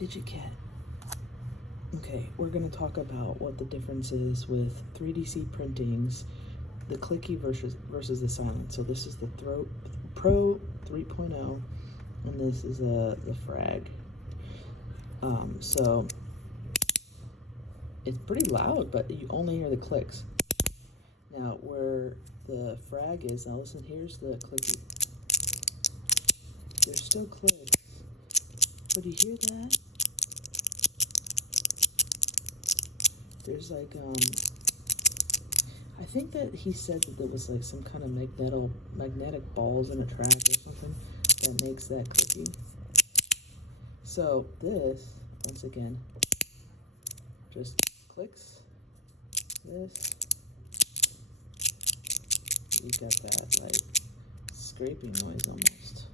Fidget cat. Okay, we're gonna talk about what the difference is with 3DCPrintings, the Clicky versus the Silent. So this is the Pro 3.0, and this is the Frag. So it's pretty loud, but you only hear the clicks. Now where the Frag is, now listen, here's the Clicky. There's still clicks, but you hear that? There's like, I think that he said that there was like some kind of magnetic balls in a track or something that makes that clicky. So this, once again, just clicks, this, you got that like scraping noise almost.